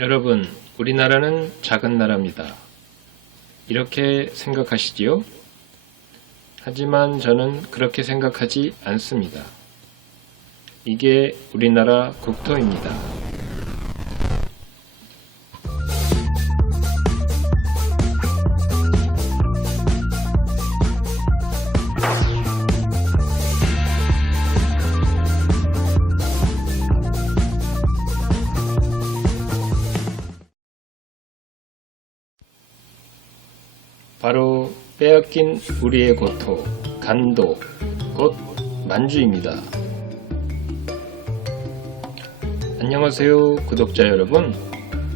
여러분, 우리나라는 작은 나라입니다. 이렇게 생각하시지요? 하지만 저는 그렇게 생각하지 않습니다. 이게 우리나라 국토입니다. 바로 빼앗긴 우리의 고토, 간도, 곧 만주입니다. 안녕하세요 구독자 여러분,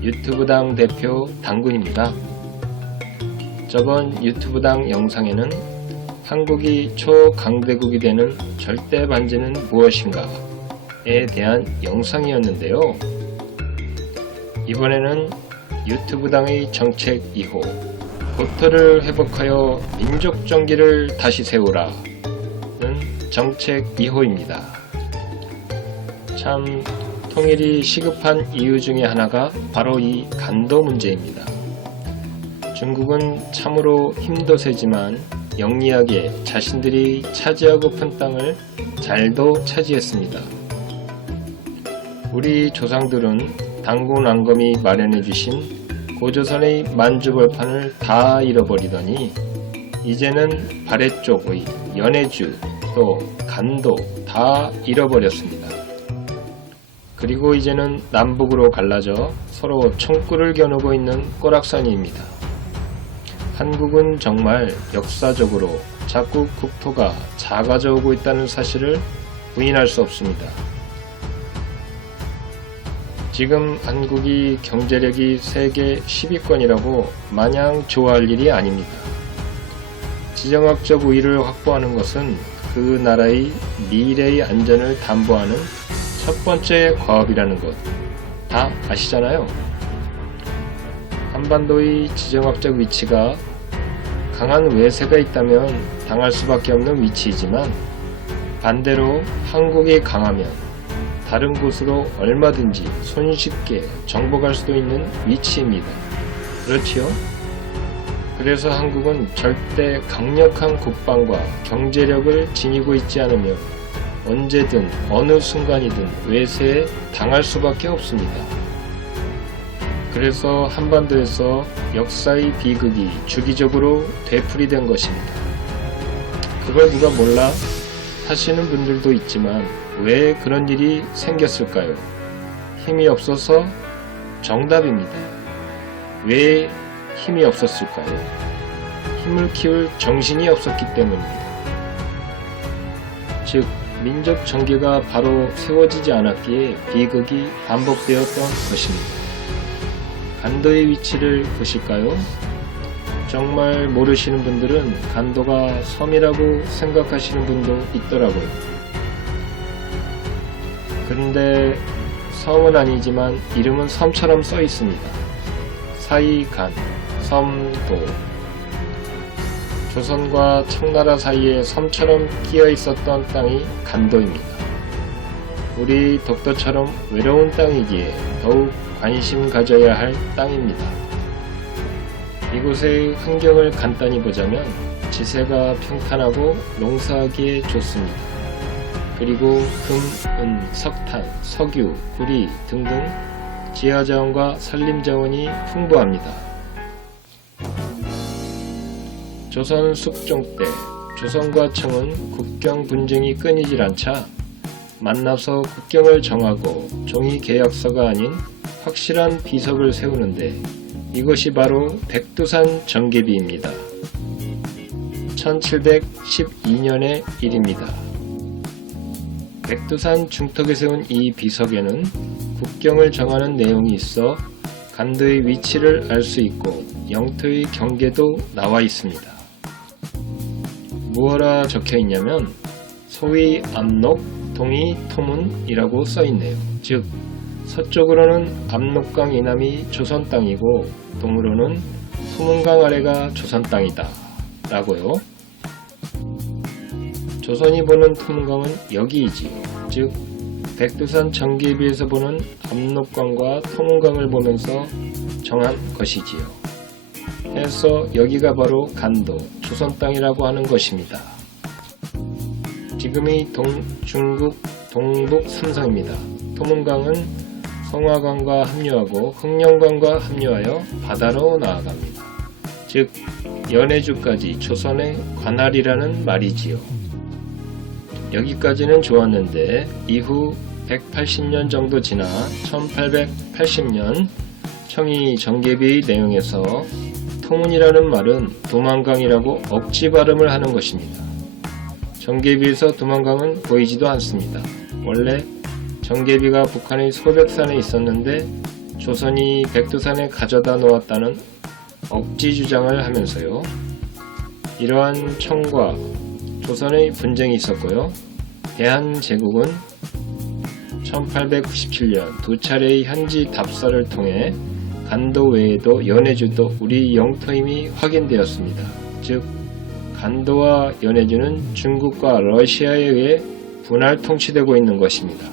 유튜브당 대표 당군입니다. 저번 유튜브당 영상에는 한국이 초강대국이 되는 절대 반지는 무엇인가에 대한 영상이었는데요. 이번에는 유튜브당의 정책 2호 고토를 회복하여 민족정기를 다시 세우라는 정책 2호입니다. 참 통일이 시급한 이유 중에 하나가 바로 이 간도 문제입니다. 중국은 참으로 힘도 세지만 영리하게 자신들이 차지하고픈 땅을 잘도 차지했습니다. 우리 조상들은 당군왕검이 마련해 주신 고조선의 만주벌판을 다 잃어버리더니 이제는 발해쪽의 연해주 또 간도 다 잃어버렸습니다. 그리고 이제는 남북으로 갈라져 서로 총구를 겨누고 있는 꼬락서니입니다. 한국은 정말 역사적으로 자꾸 국토가 작아져 오고 있다는 사실을 부인할 수 없습니다. 지금 한국이 경제력이 세계 10위권이라고 마냥 좋아할 일이 아닙니다. 지정학적 우위를 확보하는 것은 그 나라의 미래의 안전을 담보하는 첫 번째 과업이라는 것 다 아시잖아요. 한반도의 지정학적 위치가 강한 외세가 있다면 당할 수밖에 없는 위치이지만 반대로 한국이 강하면 다른 곳으로 얼마든지 손쉽게 정복할 수도 있는 위치입니다. 그렇지요? 그래서 한국은 절대 강력한 국방과 경제력을 지니고 있지 않으면 언제든 어느 순간이든 외세에 당할 수밖에 없습니다. 그래서 한반도에서 역사의 비극이 주기적으로 되풀이된 것입니다. 그걸 누가 몰라 하시는 분들도 있지만 왜 그런 일이 생겼을까요? 힘이 없어서 정답입니다. 왜 힘이 없었을까요? 힘을 키울 정신이 없었기 때문입니다. 즉, 민족 정기가 바로 세워지지 않았기에 비극이 반복되었던 것입니다. 간도의 위치를 보실까요? 정말 모르시는 분들은 간도가 섬이라고 생각하시는 분도 있더라고요. 그런데 섬은 아니지만 이름은 섬처럼 써 있습니다. 사이간, 섬도. 조선과 청나라 사이에 섬처럼 끼어 있었던 땅이 간도입니다. 우리 독도처럼 외로운 땅이기에 더욱 관심 가져야 할 땅입니다. 이곳의 환경을 간단히 보자면 지세가 평탄하고 농사하기에 좋습니다. 그리고 금, 은, 석탄, 석유, 구리 등등 지하자원과 산림자원이 풍부합니다. 조선 숙종 때 조선과 청은 국경 분쟁이 끊이질 않자 만나서 국경을 정하고 종이 계약서가 아닌 확실한 비석을 세우는데 이것이 바로 백두산 정계비입니다. 1712년의 일입니다. 백두산 중턱에 세운 이 비석에는 국경을 정하는 내용이 있어 간도의 위치를 알 수 있고 영토의 경계도 나와 있습니다. 무엇라 적혀 있냐면 소위 압록, 동이, 토문이라고 써 있네요. 즉 서쪽으로는 압록강 이남이 조선 땅이고 동으로는 토문강 아래가 조선 땅이다 라고요. 조선이 보는 토문강은 여기이지요. 즉 백두산 정계비에서 보는 압록강과 토문강을 보면서 정한 것이지요. 해서 여기가 바로 간도, 조선 땅이라고 하는 것입니다. 지금이 중국 동북 삼성입니다. 토문강은 성화강과 합류하고 흑령강과 합류하여 바다로 나아갑니다. 즉 연해주까지 조선의 관할이라는 말이지요. 여기까지는 좋았는데 이후 180년 정도 지나 1880년 청이 정계비의 내용에서 토문이라는 말은 두만강이라고 억지 발음을 하는 것입니다. 정계비에서 두만강은 보이지도 않습니다. 원래 정계비가 북한의 소백산에 있었는데 조선이 백두산에 가져다 놓았다는 억지 주장을 하면서요. 이러한 청과 조선의 분쟁이 있었고요. 대한제국은 1897년 두 차례의 현지 답사를 통해 간도 외에도 연해주도 우리 영토임이 확인되었습니다. 즉 간도와 연해주는 중국과 러시아에 의해 분할 통치되고 있는 것입니다.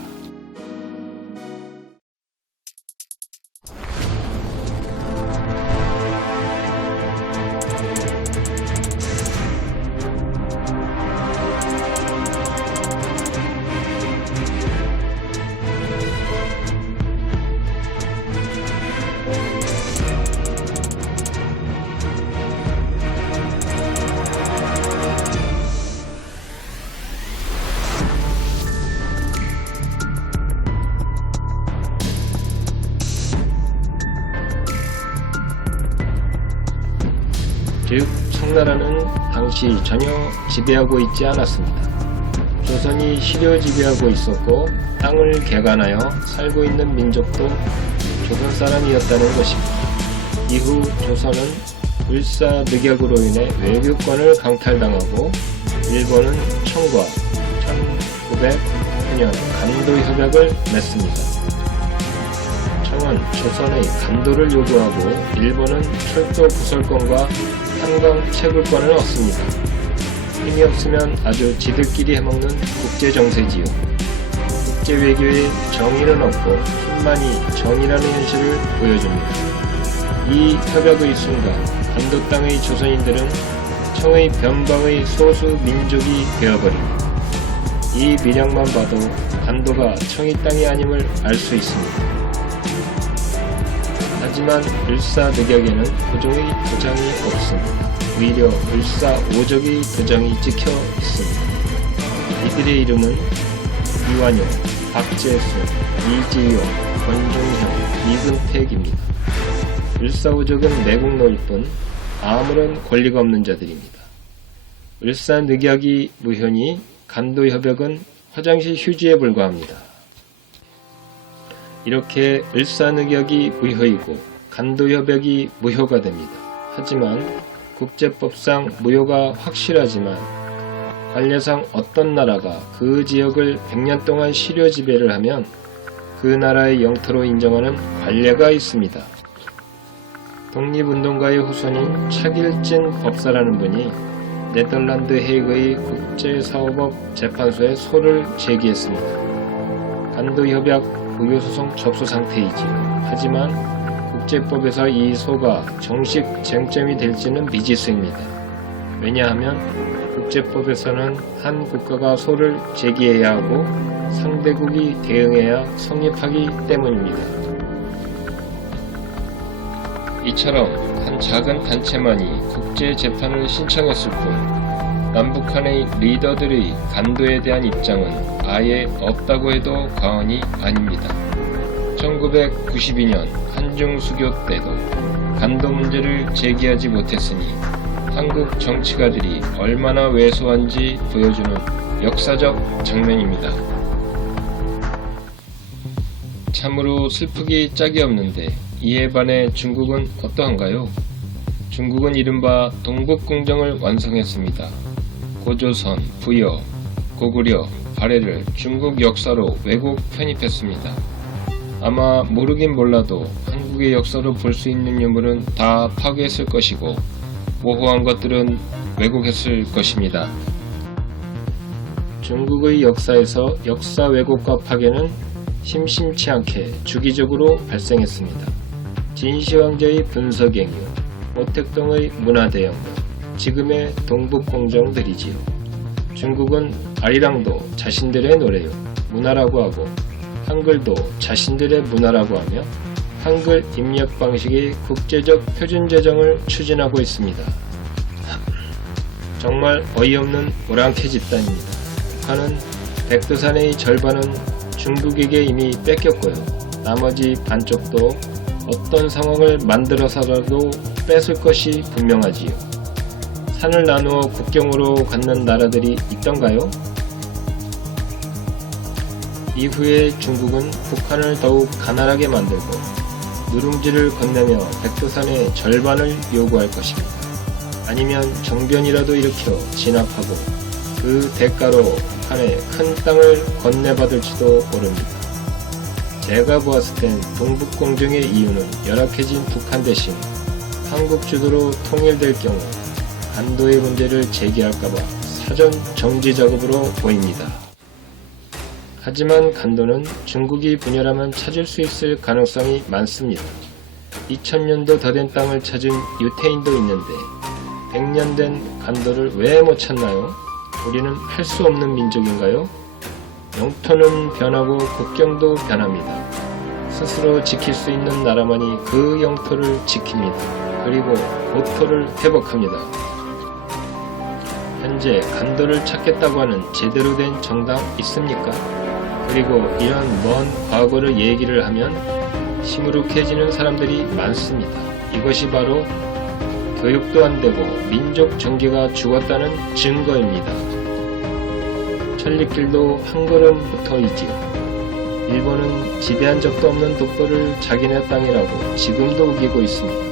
즉 청나라는 당시 전혀 지배하고 있지 않았습니다. 조선이 시료 지배하고 있었고 땅을 개간하여 살고 있는 민족도 조선 사람이었다는 것입니다. 이후 조선은 을사늑약으로 인해 외교권을 강탈당하고 일본은 청과 1909년 간도협약을 맺습니다. 청은 조선의 간도를 요구하고 일본은 철도 부설권과 한강 채굴권을 얻습니다. 힘이 없으면 아주 지들끼리 해먹는 국제정세지요. 국제외교에 정의는 없고 힘만이 정의라는 현실을 보여줍니다. 이 협약의 순간 간도 땅의 조선인들은 청의 변방의 소수 민족이 되어버립니다. 이 밀양만 봐도 간도가 청의 땅이 아님을 알 수 있습니다. 하지만 을사늑약에는 고종의 도장이 없습니다. 오히려 을사오적의 도장이 찍혀 있습니다. 이들의 이름은 이완용, 박재순, 이지용, 권종형, 이근택입니다. 을사오적은 내국노일 뿐 아무런 권리가 없는 자들입니다. 을사늑약이 무효니 간도협약은 화장실 휴지에 불과합니다. 이렇게 을사늑약이 무효이고 간도협약이 무효가 됩니다. 하지만 국제법상 무효가 확실하지만 관례상 어떤 나라가 그 지역을 100년 동안 시료 지배를 하면 그 나라의 영토로 인정하는 관례가 있습니다. 독립운동가의 후손인 차길진 법사라는 분이 네덜란드 헤이그의 국제사업법 재판소에 소를 제기했습니다. 간도협약 무효소송 접수 상태이지요. 하지만 국제법에서 이 소가 정식 쟁점이 될지는 미지수입니다. 왜냐하면 국제법에서는 한 국가가 소를 제기해야 하고 상대국이 대응해야 성립하기 때문입니다. 이처럼 한 작은 단체만이 국제재판을 신청했을 뿐 남북한의 리더들의 간도에 대한 입장은 아예 없다고 해도 과언이 아닙니다. 1992년 한중수교 때도 간도 문제를 제기하지 못했으니 한국 정치가들이 얼마나 왜소한지 보여주는 역사적 장면입니다. 참으로 슬프기 짝이 없는데 이에 반해 중국은 어떠한가요? 중국은 이른바 동북공정을 완성했습니다. 고조선, 부여, 고구려, 발해를 중국 역사로 왜곡 편입했습니다. 아마 모르긴 몰라도 한국의 역사로 볼 수 있는 유물은 다 파괴했을 것이고 모호한 것들은 왜곡했을 것입니다. 중국의 역사에서 역사 왜곡과 파괴는 심심치 않게 주기적으로 발생했습니다. 진시황제의 분서경유, 오택동의 문화대혁명, 지금의 동북공정들이지요. 중국은 아리랑도 자신들의 노래요, 문화라고 하고 한글도 자신들의 문화라고 하며 한글 입력 방식의 국제적 표준 제정을 추진하고 있습니다. 정말 어이없는 오랑캐 집단입니다. 북한은 백두산의 절반은 중국에게 이미 뺏겼고요. 나머지 반쪽도 어떤 상황을 만들어서라도 뺏을 것이 분명하지요. 산을 나누어 국경으로 갖는 나라들이 있던가요? 이후에 중국은 북한을 더욱 가난하게 만들고 누룽지를 건네며 백두산의 절반을 요구할 것입니다. 아니면 정변이라도 일으켜 진압하고 그 대가로 북한에 큰 땅을 건네받을지도 모릅니다. 제가 보았을 땐 동북공정의 이유는 열악해진 북한 대신 한국 주도로 통일될 경우 한도의 문제를 제기할까봐 사전 정지 작업으로 보입니다. 하지만 간도는 중국이 분열하면 찾을 수 있을 가능성이 많습니다. 2000년도 더 된 땅을 찾은 유태인도 있는데 100년 된 간도를 왜 못 찾나요? 우리는 할 수 없는 민족인가요? 영토는 변하고 국경도 변합니다. 스스로 지킬 수 있는 나라만이 그 영토를 지킵니다. 그리고国토를 회복합니다. 현재 간도를 찾겠다고 하는 제대로 된 정당 있습니까? 그리고 이런 먼 과거를 얘기를 하면 시무룩해지는 사람들이 많습니다. 이것이 바로 교육도 안되고 민족 정계가 죽었다는 증거입니다. 천리길도 한 걸음 붙어있지요. 일본은 지배한 적도 없는 독도를 자기네 땅이라고 지금도 우기고 있습니다.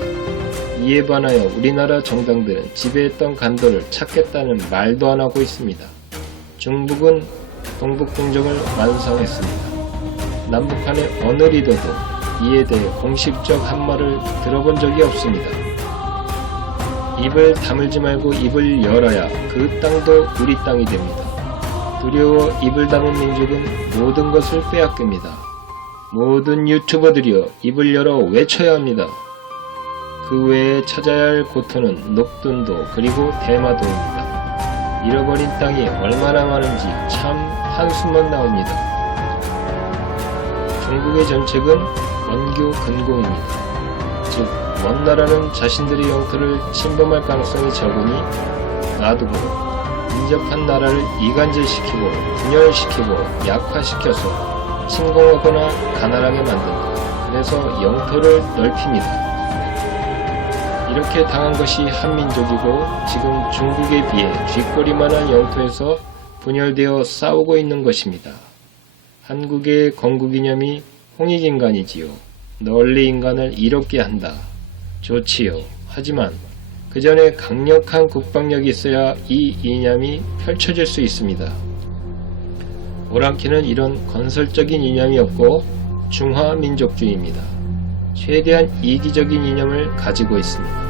이에 반하여 우리나라 정당들은 지배했던 간도를 찾겠다는 말도 안 하고 있습니다. 중국은 동북공정을 완성했습니다. 남북한의 어느 리더도 이에 대해 공식적 한말을 들어본 적이 없습니다. 입을 다물지 말고 입을 열어야 그 땅도 우리 땅이 됩니다. 두려워 입을 닫은 민족은 모든 것을 빼앗깁니다. 모든 유튜버들이여 입을 열어 외쳐야 합니다. 그 외에 찾아야 할 고토는 녹둔도 그리고 대마도입니다. 잃어버린 땅이 얼마나 많은지 참 한숨만 나옵니다. 중국의 정책은 원교 근공입니다. 즉, 먼 나라는 자신들의 영토를 침범할 가능성이 적으니 놔두고 인접한 나라를 이간질시키고 분열시키고 약화시켜서 침공하거나 가난하게 만든다. 그래서 영토를 넓힙니다. 이렇게 당한 것이 한민족이고 지금 중국에 비해 쥐꼬리만한 영토에서 분열되어 싸우고 있는 것입니다. 한국의 건국이념이 홍익인간이지요. 널리 인간을 이롭게 한다. 좋지요. 하지만 그 전에 강력한 국방력이 있어야 이 이념이 펼쳐질 수 있습니다. 오랑캐는 이런 건설적인 이념이 없고 중화민족주의입니다. 최대한 이기적인 이념을 가지고 있습니다.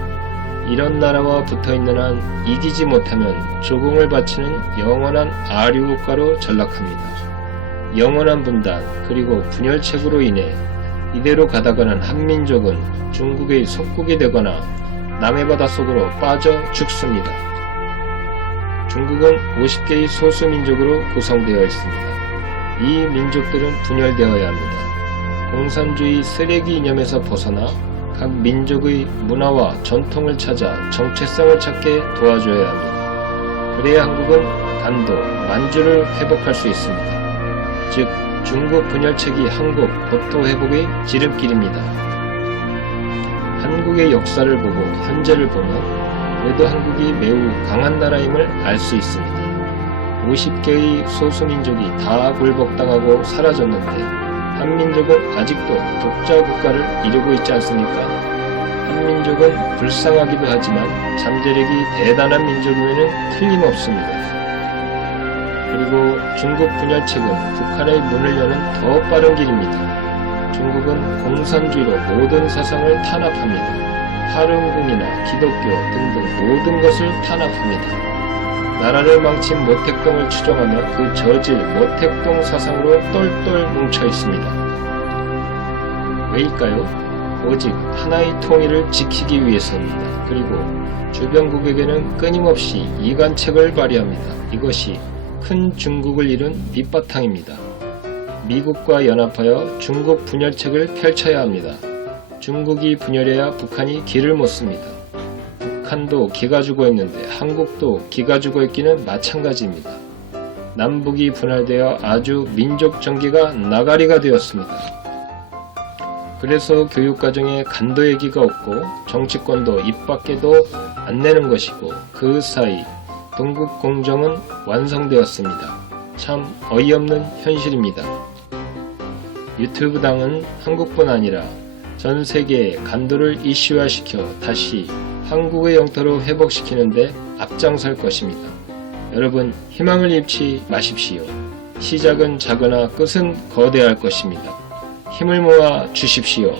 이런 나라와 붙어있는 한 이기지 못하면 조공을 바치는 영원한 아류국가로 전락합니다. 영원한 분단 그리고 분열책으로 인해 이대로 가다가는 한민족은 중국의 속국이 되거나 남의 바닷속으로 빠져 죽습니다. 중국은 50개의 소수민족으로 구성되어 있습니다. 이 민족들은 분열되어야 합니다. 공산주의 쓰레기 이념에서 벗어나 각 민족의 문화와 전통을 찾아 정체성을 찾게 도와줘야 합니다. 그래야 한국은 간도, 만주를 회복할 수 있습니다. 즉, 중국 분열책이 한국国토 회복의 지름길입니다. 한국의 역사를 보고 현재를 보면 그래도 한국이 매우 강한 나라임을 알 수 있습니다. 50개의 소수민족이 다 굴복당하고 사라졌는데 한민족은 아직도 독자 국가를 이루고 있지 않습니까? 한민족은 불쌍하기도 하지만 잠재력이 대단한 민족임에는 틀림없습니다. 그리고 중국 분열책은 북한의 문을 여는 더 빠른 길입니다. 중국은 공산주의로 모든 사상을 탄압합니다. 파룬궁이나 기독교 등등 모든 것을 탄압합니다. 나라를 망친 모택동을 추종하며 그 저질 모택동 사상으로 똘똘 뭉쳐 있습니다. 왜일까요? 오직 하나의 통일을 지키기 위해서입니다. 그리고 주변국에게는 끊임없이 이간책을 발휘합니다. 이것이 큰 중국을 이룬 밑바탕입니다. 미국과 연합하여 중국 분열책을 펼쳐야 합니다. 중국이 분열해야 북한이 길을 못 씁니다. 북한도 기가 죽어 있는데 한국도 기가 죽어 있기는 마찬가지입니다. 남북이 분할되어 아주 민족 정기가 나가리가 되었습니다. 그래서 교육과정에 간도 얘기가 없고 정치권도 입 밖에도 안 내는 것이고 그 사이 동국공정은 완성되었습니다. 참 어이없는 현실입니다. 유튜브당은 한국뿐 아니라 전 세계에 간도를 이슈화시켜 다시 한국의 영토로 회복시키는데 앞장설 것입니다. 여러분 희망을 잃지 마십시오. 시작은 작으나 끝은 거대할 것입니다. 힘을 모아 주십시오.